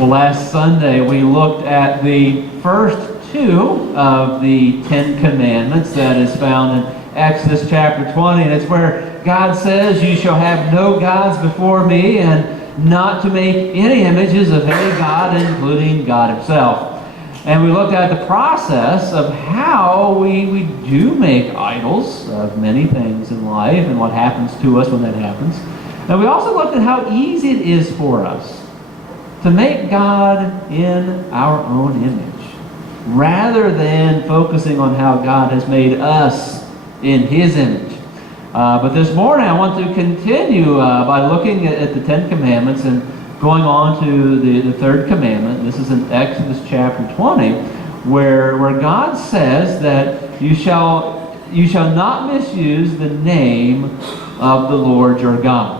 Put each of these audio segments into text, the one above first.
Well, last Sunday we looked at the first two of the Ten Commandments that is found in Exodus chapter 20, and it's where God says, "You shall have no gods before me," and not to make any images of any God, including God himself. And we looked at the process of how we do make idols of many things in life and what happens to us when that happens. And we also looked at how easy it is for us to make God in our own image, rather than focusing on how God has made us in His image. But this morning I want to continue by looking at the Ten Commandments and going on to the third commandment. This is in Exodus chapter 20, where God says that you shall not misuse the name of the Lord your God.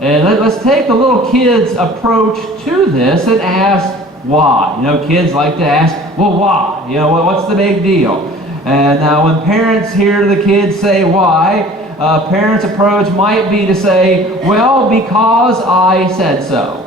And let's take the little kid's approach to this and ask why. You know, kids like to ask, well, why? You know, what's the big deal? And now when parents hear the kids say why, parents' approach might be to say, well, because I said so.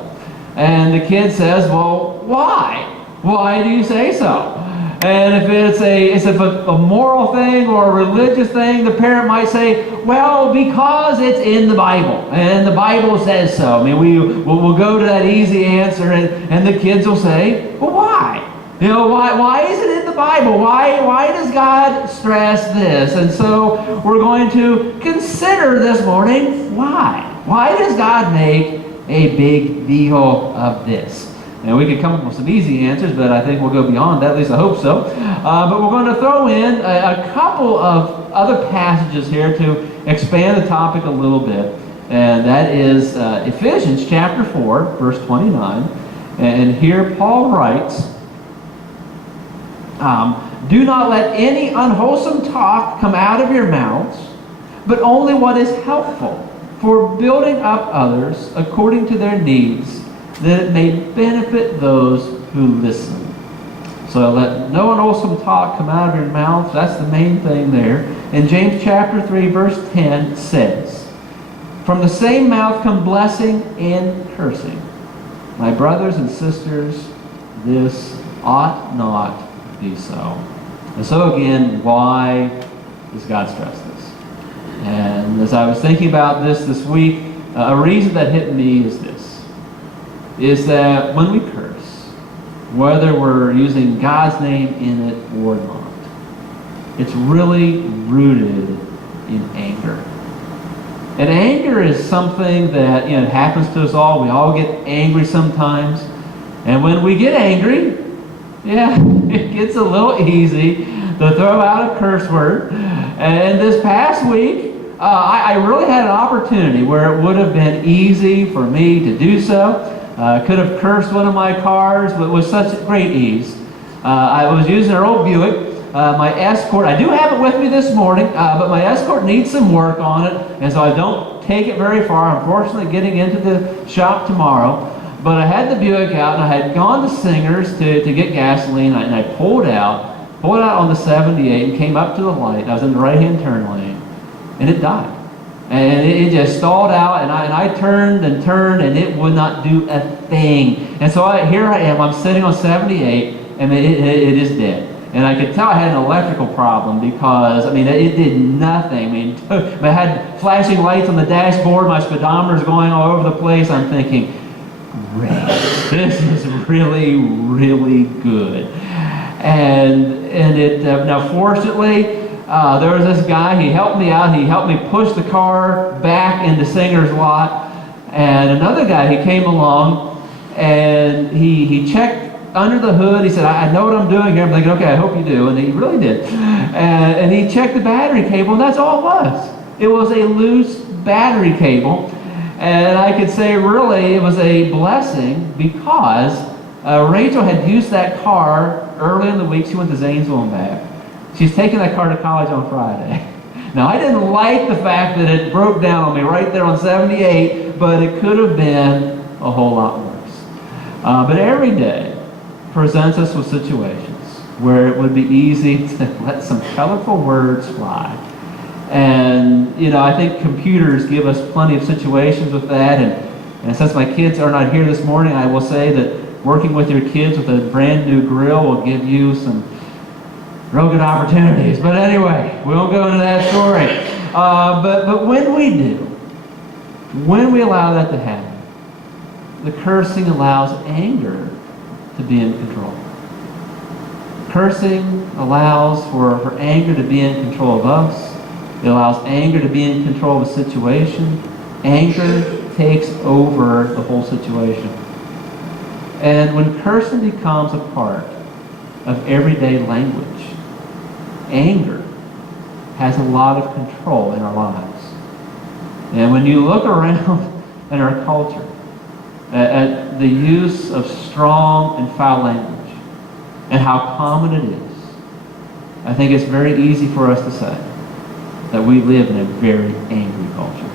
And the kid says, well, why? Why do you say so? And if it's a moral thing or a religious thing, the parent might say, well, because it's in the Bible, and the Bible says so. I mean, we'll go to that easy answer, and the kids will say, well, why? You know, why is it in the Bible? Why does God stress this? And so we're going to consider this morning, why? Why does God make a big deal of this? And we could come up with some easy answers, but I think we'll go beyond that. At least I hope so. But we're going to throw in a couple of other passages here to expand the topic a little bit. And that is Ephesians chapter 4, verse 29. And here Paul writes, do not let any unwholesome talk come out of your mouths, but only what is helpful for building up others according to their needs, that it may benefit those who listen. So let no unwholesome talk come out of your mouth. That's the main thing there. And James chapter 3 verse 10 says, from the same mouth come blessing and cursing. My brothers and sisters, this ought not be so. And so again, why does God stress this? And as I was thinking about this week, a reason that hit me is this. Is that when we curse, whether we're using God's name in it or not, it's really rooted in anger. And anger is something that, you know, it happens to us all. We all get angry sometimes. And when we get angry, yeah, it gets a little easy to throw out a curse word. And this past week, I really had an opportunity where it would have been easy for me to do so. Could have cursed one of my cars with such great ease. I was using our old Buick. My Escort, I do have it with me this morning, but my Escort needs some work on it, and so I don't take it very far. Unfortunately, getting into the shop tomorrow. But I had the Buick out, and I had gone to Singer's to get gasoline, and I pulled out on the 78 and came up to the light. I was in the right-hand turn lane, and it died. And it just stalled out, and I turned, and it would not do a thing. And so here I am, I'm sitting on 78, and it is dead. And I could tell I had an electrical problem because, I mean, it did nothing. I mean, I had flashing lights on the dashboard, my speedometer's going all over the place. I'm thinking, great, this is really, really good. And it now fortunately, there was this guy, he helped me out, he helped me push the car back into Singer's lot, and another guy, he came along, and he checked under the hood. He said, I know what I'm doing here. I'm thinking, okay, I hope you do, and he really did. And he checked the battery cable, and that's all it was. It was a loose battery cable, and I could say really it was a blessing because Rachel had used that car early in the week. She went to Zanesville and back. She's taking that car to college on Friday. Now, I didn't like the fact that it broke down on me right there on 78, but it could have been a whole lot worse. But every day presents us with situations where it would be easy to let some colorful words fly. And, you know, I think computers give us plenty of situations with that. And since my kids are not here this morning, I will say that working with your kids with a brand new grill will give you some real good opportunities. But anyway, we won't go into that story. But when we do, when we allow that to happen, the cursing allows anger to be in control. Cursing allows for anger to be in control of us. It allows anger to be in control of a situation. Anger takes over the whole situation. And when cursing becomes a part of everyday language, anger has a lot of control in our lives. And when you look around in our culture at the use of strong and foul language and how common it is, I think it's very easy for us to say that we live in a very angry culture.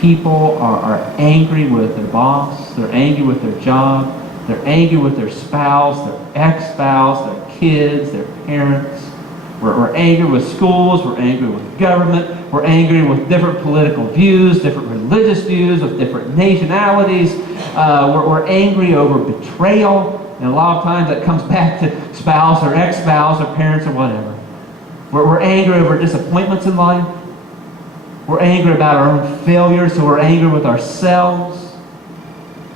People are angry with their boss, they're angry with their job, they're angry with their spouse, their ex-spouse, their kids, their parents. We're angry with schools, we're angry with government, we're angry with different political views, different religious views, with different nationalities. We're angry over betrayal, and a lot of times that comes back to spouse or ex-spouse or parents or whatever. We're angry over disappointments in life. We're angry about our own failures, so we're angry with ourselves.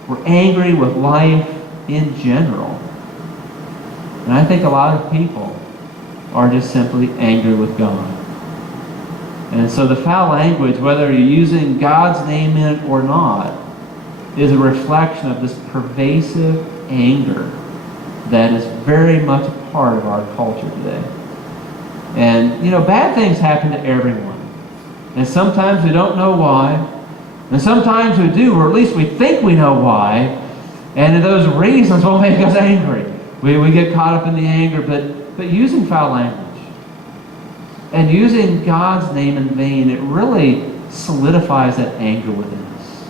We're angry with life in general. And I think a lot of people are just simply angry with God. And so the foul language, whether you're using God's name in it or not, is a reflection of this pervasive anger that is very much a part of our culture today. And, bad things happen to everyone. And sometimes we don't know why. And sometimes we do, or at least we think we know why. And those reasons will make us angry. We get caught up in the anger, but using foul language and using God's name in vain, it really solidifies that anger within us.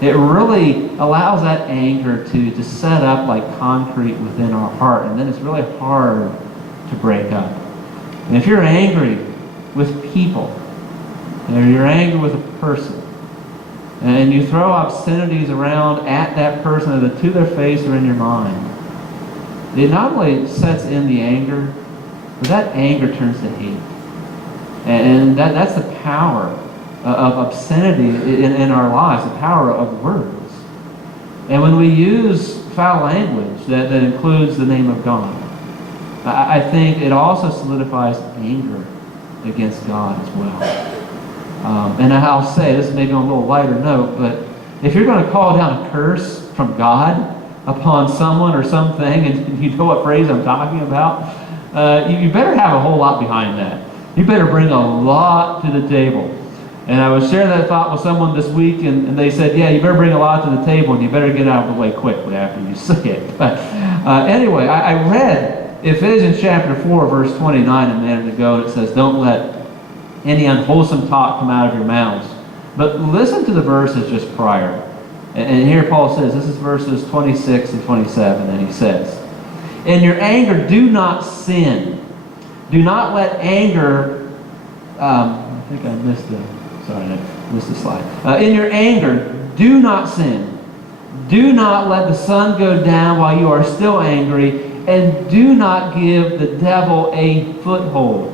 It really allows that anger to set up like concrete within our heart, and then it's really hard to break up. And if you're angry with people, or you're angry with a person, and you throw obscenities around at that person, either to their face or in your mind, it not only sets in the anger, but that anger turns to hate. And that's the power of obscenity in our lives, the power of words. And when we use foul language that includes the name of God, I think it also solidifies anger against God as well. And I'll say, this may be on a little lighter note, but if you're going to call down a curse from God upon someone or something, and you know what phrase I'm talking about, you better have a whole lot behind that. You better bring a lot to the table. And I was sharing that thought with someone this week, and they said, yeah, you better bring a lot to the table, and you better get out of the way quickly after you say it. But anyway, I read Ephesians chapter 4, verse 29 a minute ago, and it says, don't let any unwholesome talk come out of your mouths. But listen to the verses just prior. And here Paul says, this is verses 26 and 27, and he says, in your anger, do not sin. Do not let anger, I think I missed the slide. In your anger, do not sin. Do not let the sun go down while you are still angry, and do not give the devil a foothold.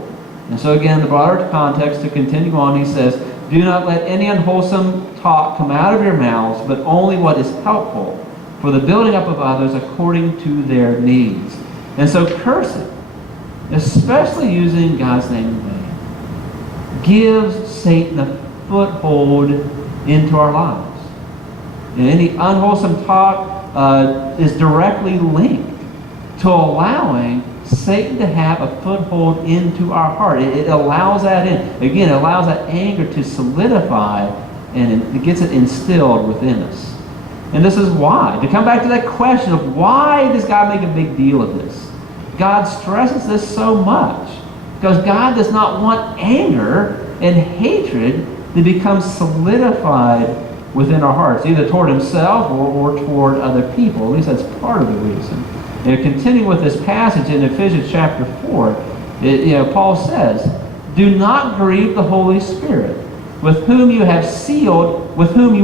And so again, the broader context, to continue on, he says, do not let any unwholesome talk come out of your mouths, but only what is helpful for the building up of others according to their needs. And so cursing, especially using God's name in vain, gives Satan a foothold into our lives. And any unwholesome talk is directly linked to allowing Satan to have a foothold into our heart. It allows that in. Again, it allows that anger to solidify, and it gets it instilled within us. And this is why. To come back to that question of why does God make a big deal of this? God stresses this so much because God does not want anger and hatred to become solidified within our hearts, either toward himself or toward other people. At least that's part of the reason. And continuing with this passage in Ephesians chapter 4, Paul says, do not grieve the Holy Spirit, with whom you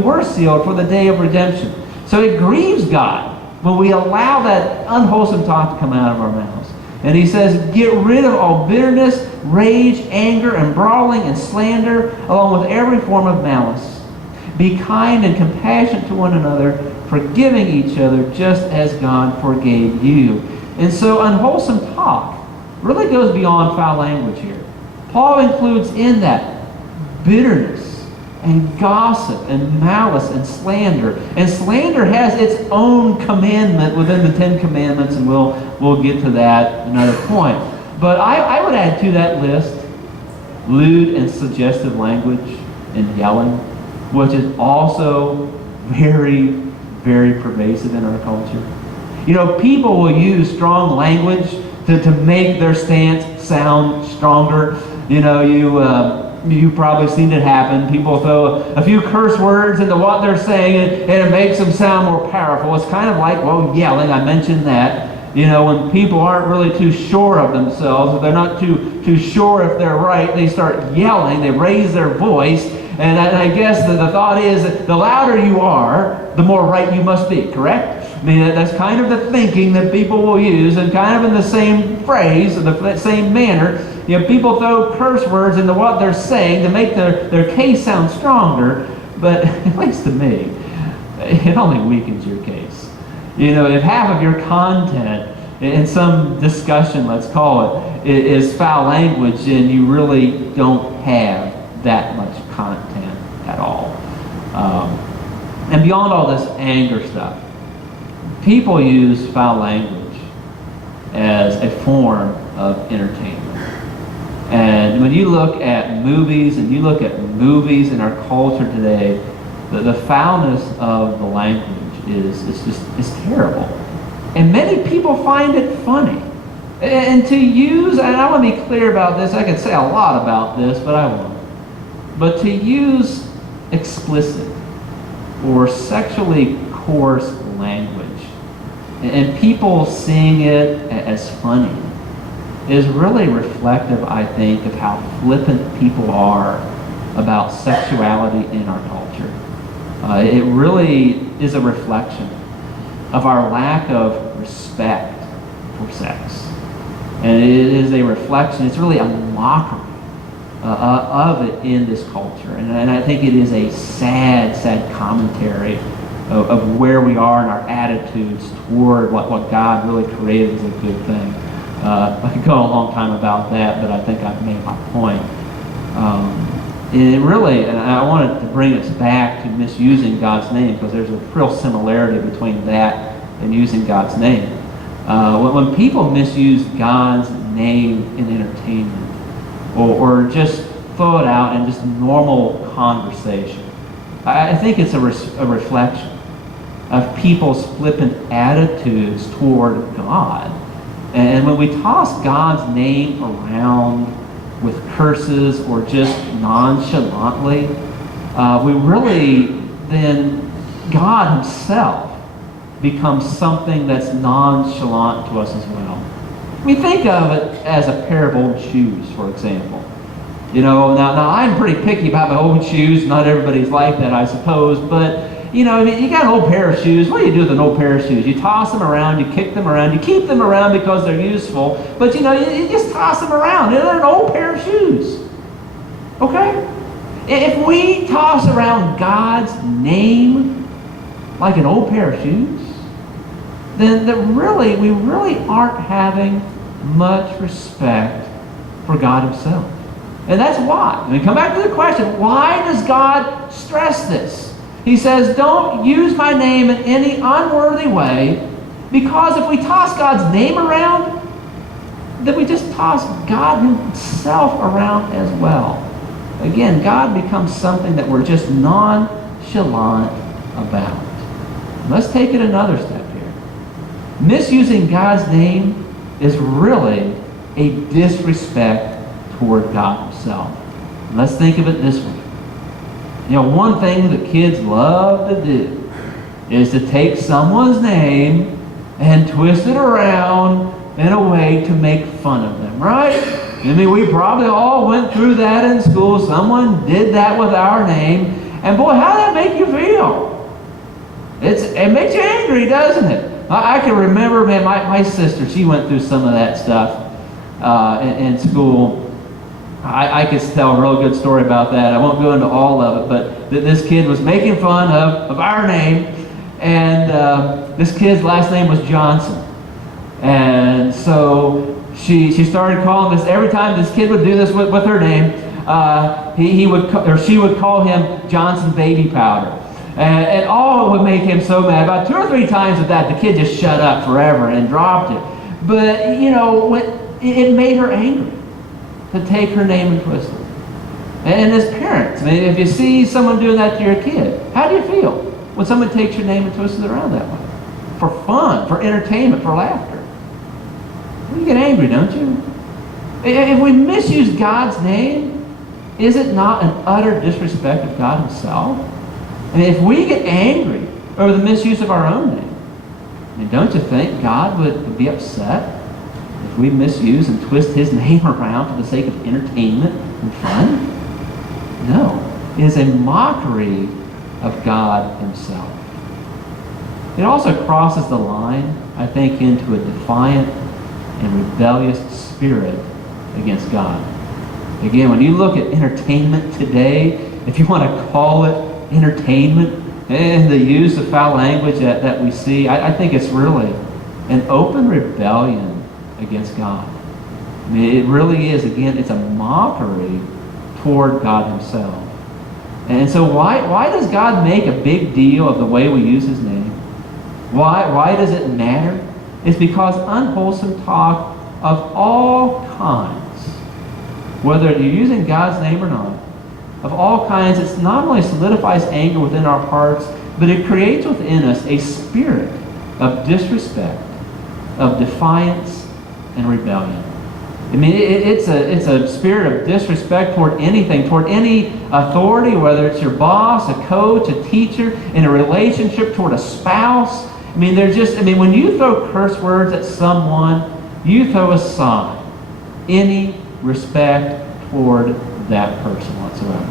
were sealed for the day of redemption. So it grieves God when we allow that unwholesome talk to come out of our mouths. And he says, get rid of all bitterness, rage, anger, and brawling, and slander, along with every form of malice. Be kind and compassionate to one another, forgiving each other just as God forgave you. And so unwholesome talk really goes beyond foul language here. Paul includes in that bitterness and gossip and malice and slander. And slander has its own commandment within the Ten Commandments, and we'll get to that another point. But I would add to that list lewd and suggestive language and yelling, which is also very, very pervasive in our culture. You know, people will use strong language to make their stance sound stronger. You know, you've probably seen it happen. People throw a few curse words into what they're saying, and it makes them sound more powerful. It's kind of like, well, yelling. I mentioned that. You know, when people aren't really too sure of themselves, if they're not too sure if they're right, they start yelling. They raise their voice. And I guess the thought is that the louder you are, the more right you must be, correct? I mean, that's kind of the thinking that people will use, and kind of in the same phrase, in the same manner. You know, people throw curse words into what they're saying to make their case sound stronger, but at least to me, it only weakens your case. You know, if half of your content in some discussion, let's call it, is foul language, and you really don't have that much content at all. And beyond all this anger stuff, people use foul language as a form of entertainment. And when you look at movies, and you look at movies in our culture today, the foulness of the language is terrible. And many people find it funny. And to use, and I want to be clear about this, I could say a lot about this, but I won't. But to use explicit or sexually coarse language, and people seeing it as funny, is really reflective, I think, of how flippant people are about sexuality in our culture. It really is a reflection of our lack of respect for sex. And it is a reflection, it's really a mockery of it in this culture. And I think it is a sad commentary of where we are in our attitudes toward what God really created as a good thing. I could go a long time about that, but I think I've made my point. And I wanted to bring us back to misusing God's name, because there's a real similarity between that and using God's name. When people misuse God's name in entertainment, or just throw it out in just normal conversation, I think it's a reflection of people's flippant attitudes toward God. And when we toss God's name around with curses or just nonchalantly, we really, then God himself becomes something that's nonchalant to us as well. We think of it as a pair of old shoes, for example. You know, now I'm pretty picky about my old shoes. Not everybody's like that, I suppose, but you know, you got an old pair of shoes. What do you do with an old pair of shoes? You toss them around, you kick them around, you keep them around because they're useful, but you know, you just toss them around. They're an old pair of shoes. Okay? If we toss around God's name like an old pair of shoes, then we really aren't having much respect for God himself. And that's why. And we come back to the question, why does God stress this? He says, don't use my name in any unworthy way, because if we toss God's name around, then we just toss God himself around as well. Again, God becomes something that we're just nonchalant about. Let's take it another step here. Misusing God's name is really a disrespect toward God himself. Let's think of it this way. You know, one thing that kids love to do is to take someone's name and twist it around in a way to make fun of them, right? I mean, we probably all went through that in school. Someone did that with our name. And boy, how did that make you feel? It makes you angry, doesn't it? I can remember, man, my sister, she went through some of that stuff in school. I could tell a real good story about that. I won't go into all of it, but this kid was making fun of our name, and this kid's last name was Johnson. And so she started calling this, every time this kid would do this with her name, she would call him Johnson Baby Powder. And all it would make him so mad. About 2 or 3 times with that, the kid just shut up forever and dropped it. But, you know, it made her angry to take her name and twist it. And as parents, I mean, if you see someone doing that to your kid, how do you feel when someone takes your name and twists it around that way? For fun, for entertainment, for laughter. You get angry, don't you? If we misuse God's name, is it not an utter disrespect of God himself? And if we get angry over the misuse of our own name, I mean, don't you think God would be upset if we misuse and twist his name around for the sake of entertainment and fun? No. It is a mockery of God himself. It also crosses the line, I think, into a defiant and rebellious spirit against God. Again, when you look at entertainment today, if you want to call it entertainment, and the use of foul language that we see, I think it's really an open rebellion against God. I mean, it really is, again, it's a mockery toward God himself. And so why does God make a big deal of the way we use his name? Why does it matter? It's because unwholesome talk of all kinds, whether you're using God's name or not, of all kinds, it not only solidifies anger within our hearts, but it creates within us a spirit of disrespect, of defiance, and rebellion. I mean, it's a spirit of disrespect toward anything, toward any authority, whether it's your boss, a coach, a teacher, in a relationship, toward a spouse. I mean, when you throw curse words at someone, you throw aside any respect toward that person whatsoever.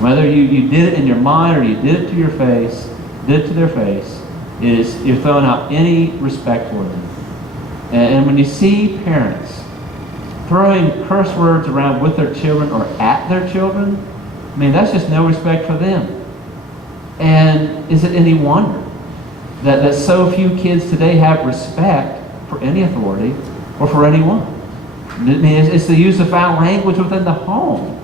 Whether you did it in your mind or you did it to your face, did it to their face, you're throwing out any respect for them. And when you see parents throwing curse words around with their children or at their children, I mean, that's just no respect for them. And is it any wonder that so few kids today have respect for any authority or for anyone? I mean, it's the use of foul language within the home,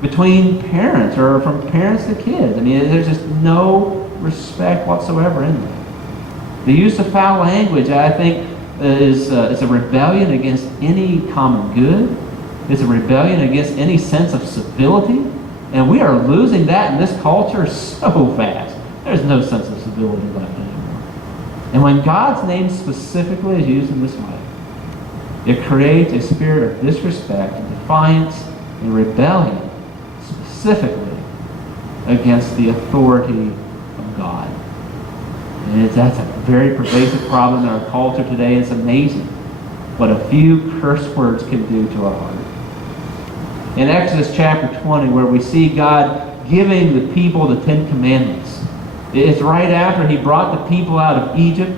between parents or from parents to kids. I mean, there's just no respect whatsoever in that. The use of foul language, I think, is a rebellion against any common good. It's a rebellion against any sense of civility. And we are losing that in this culture so fast. There's no sense of civility left anymore. And when God's name specifically is used in this way, it creates a spirit of disrespect and defiance and rebellion, specifically against the authority of God. And that's a very pervasive problem in our culture today. It's amazing what a few curse words can do to our heart. In Exodus chapter 20, where we see God giving the people the 10 Commandments, it's right after he brought the people out of Egypt,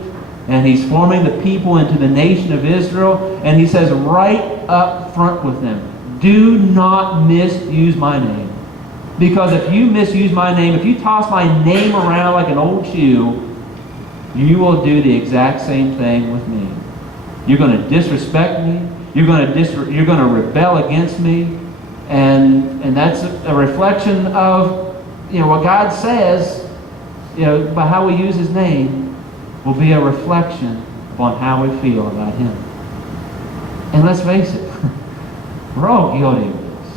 and he's forming the people into the nation of Israel, and he says right up front with them, do not misuse my name. Because if you misuse my name, if you toss my name around like an old shoe, you will do the exact same thing with me. You're going to disrespect me. You're going to rebel against me, and that's a reflection of what God says. By how we use His name will be a reflection upon how we feel about Him. And let's face it, we're all guilty of this.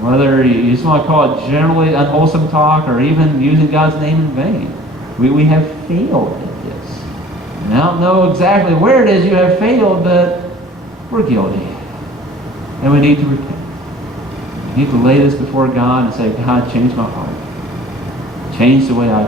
Whether you just want to call it generally unwholesome talk or even using God's name in vain, we have failed at this. And I don't know exactly where it is you have failed, but we're guilty. And we need to repent. We need to lay this before God and say, God, change my heart. Change the way I